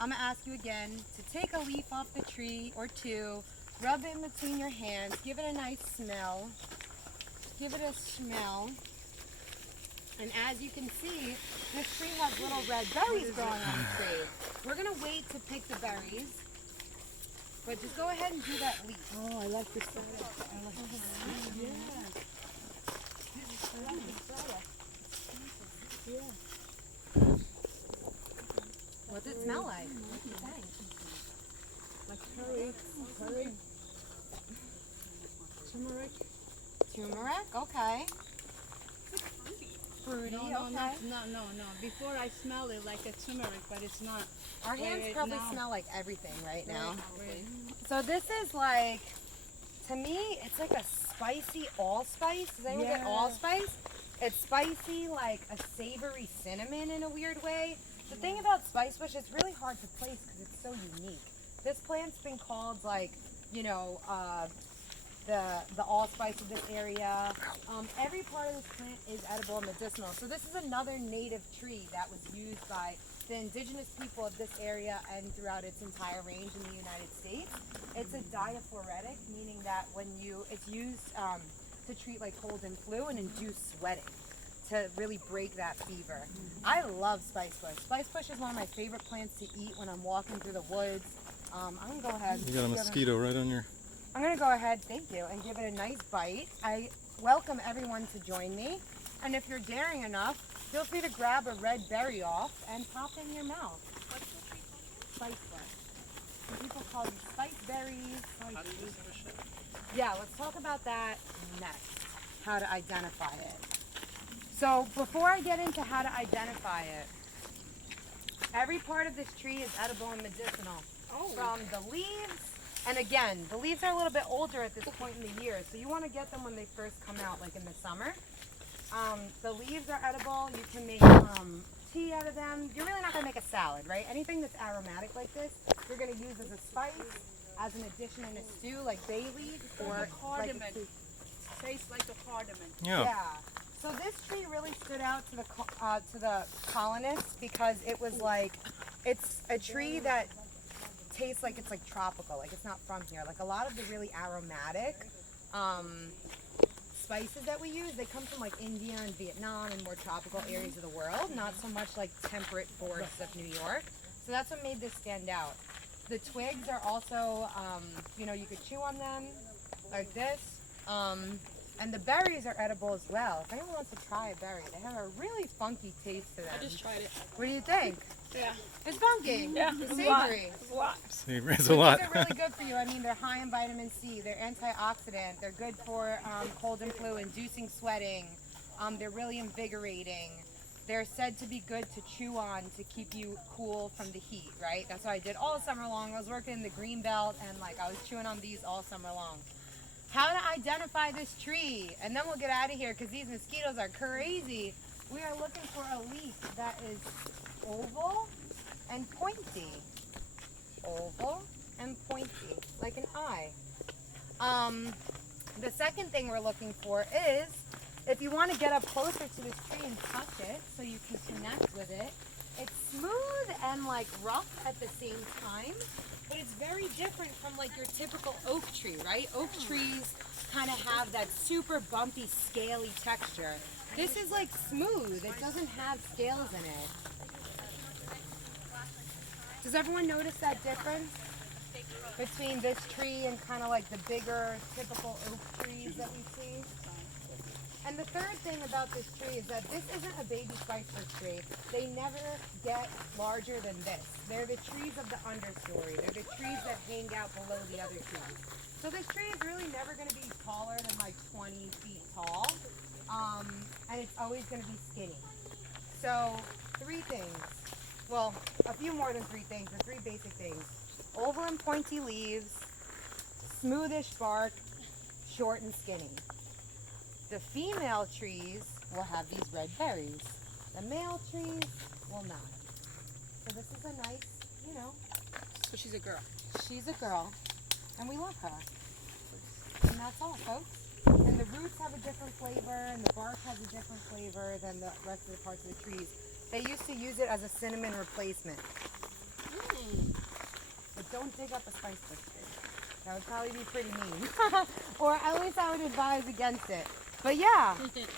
I'm gonna ask you again to take a leaf off the tree or two, rub it in between your hands, give it a nice smell. Give it a smell. And as you can see, this tree has little red berries growing on the tree. We're gonna wait to pick the berries, but just go ahead and do that leaf. Oh, I like this salad. I like this salad. Yeah. I like this salad. Yeah. What does it smell like? What do you think? Like curry, turmeric. Turmeric, okay. Fruity, No, okay. no. Before I smell it like a turmeric, but it's not. Our hands probably smell like everything right now. Right. So this is like, to me, it's like a spicy allspice. Does anyone get Yeah. allspice? It's spicy, like a savory cinnamon in a weird way. The thing about spice bush, it's really hard to place because it's so unique. This plant's been called like, you know, the allspice of this area. Every part of this plant is edible and medicinal. So this is another native tree that was used by the indigenous people of this area and throughout its entire range in the United States. It's a diaphoretic, meaning that when it's used to treat like cold and flu and induce sweating to really break that fever. I love spice bush. Spice bush is one of my favorite plants to eat when I'm walking through the woods. I'm gonna go ahead. You got a mosquito right on your... I'm gonna go ahead, thank you, and give it a nice bite. I welcome everyone to join me. And if you're daring enough, feel free to grab a red berry off and pop it in your mouth. What's the tree called? Spice bush. Some people call them spice berries. How do you distinguish it? Yeah, let's talk about that next, how to identify it. So before I get into how to identify it, every part of this tree is edible and medicinal. From the leaves, and again, the leaves are a little bit older at this point in the year, so you want to get them when they first come out, like in the summer. The leaves are edible. You can make tea out of them. You're really not going to make a salad, right? Anything that's aromatic like this, you're going to use as a spice, as an addition in a stew, like bay leaf or Cardamom. like Tastes like the cardamom. Yeah. So this tree really stood out to the colonists because it was like, it's a tree that tastes like it's like tropical, like it's not from here. Like a lot of the really aromatic spices that we use, they come from like India and Vietnam and more tropical areas of the world, not so much like temperate forests of New York. So that's what made this stand out. The twigs are also, you know, you could chew on them like this. And the berries are edible as well. If anyone wants to try a berry, they have a really funky taste to them. I just tried it. What do you think? Yeah. It's funky. Yeah. It's savory. It's a lot. Savory is a But lot. these are really good for you. I mean, they're high in vitamin C. They're antioxidant. They're good for cold and flu, inducing sweating. They're really invigorating. They're said to be good to chew on to keep you cool from the heat, right? That's what I did all summer long. I was working in the green belt and like I was chewing on these all summer long. How to identify this tree, and then we'll get out of here because these mosquitoes are crazy. We are looking for a leaf that is oval and pointy. Oval and pointy, like an eye. The second thing we're looking for is, if you want to get up closer to this tree and touch it so you can connect with it, it's smooth and like rough at the same time. But it's very different from like your typical oak tree, right? Oak trees kind of have that super bumpy, scaly texture. This is like smooth. It doesn't have scales in it. Does everyone notice that difference between this tree and kind of like the bigger, typical oak trees that we see? And the third thing about this tree is that this isn't a baby spicebush tree. They never get larger than this. They're the trees of the understory. They're the trees that hang out below the other trees. So this tree is really never going to be taller than like 20 feet tall. And it's always going to be skinny. So 3 things. Well, a few more than 3 things, but 3 basic things. Oval and pointy leaves, smoothish bark, short and skinny. The female trees will have these red berries. The male trees will not. So this is a nice, you know. So she's a girl. She's a girl, and we love her. And that's all, folks. And the roots have a different flavor, and the bark has a different flavor than the rest of the parts of the trees. They used to use it as a cinnamon replacement. don't dig up a spice bush tree. That would probably be pretty mean. Or at least I would advise against it. But yeah, Is it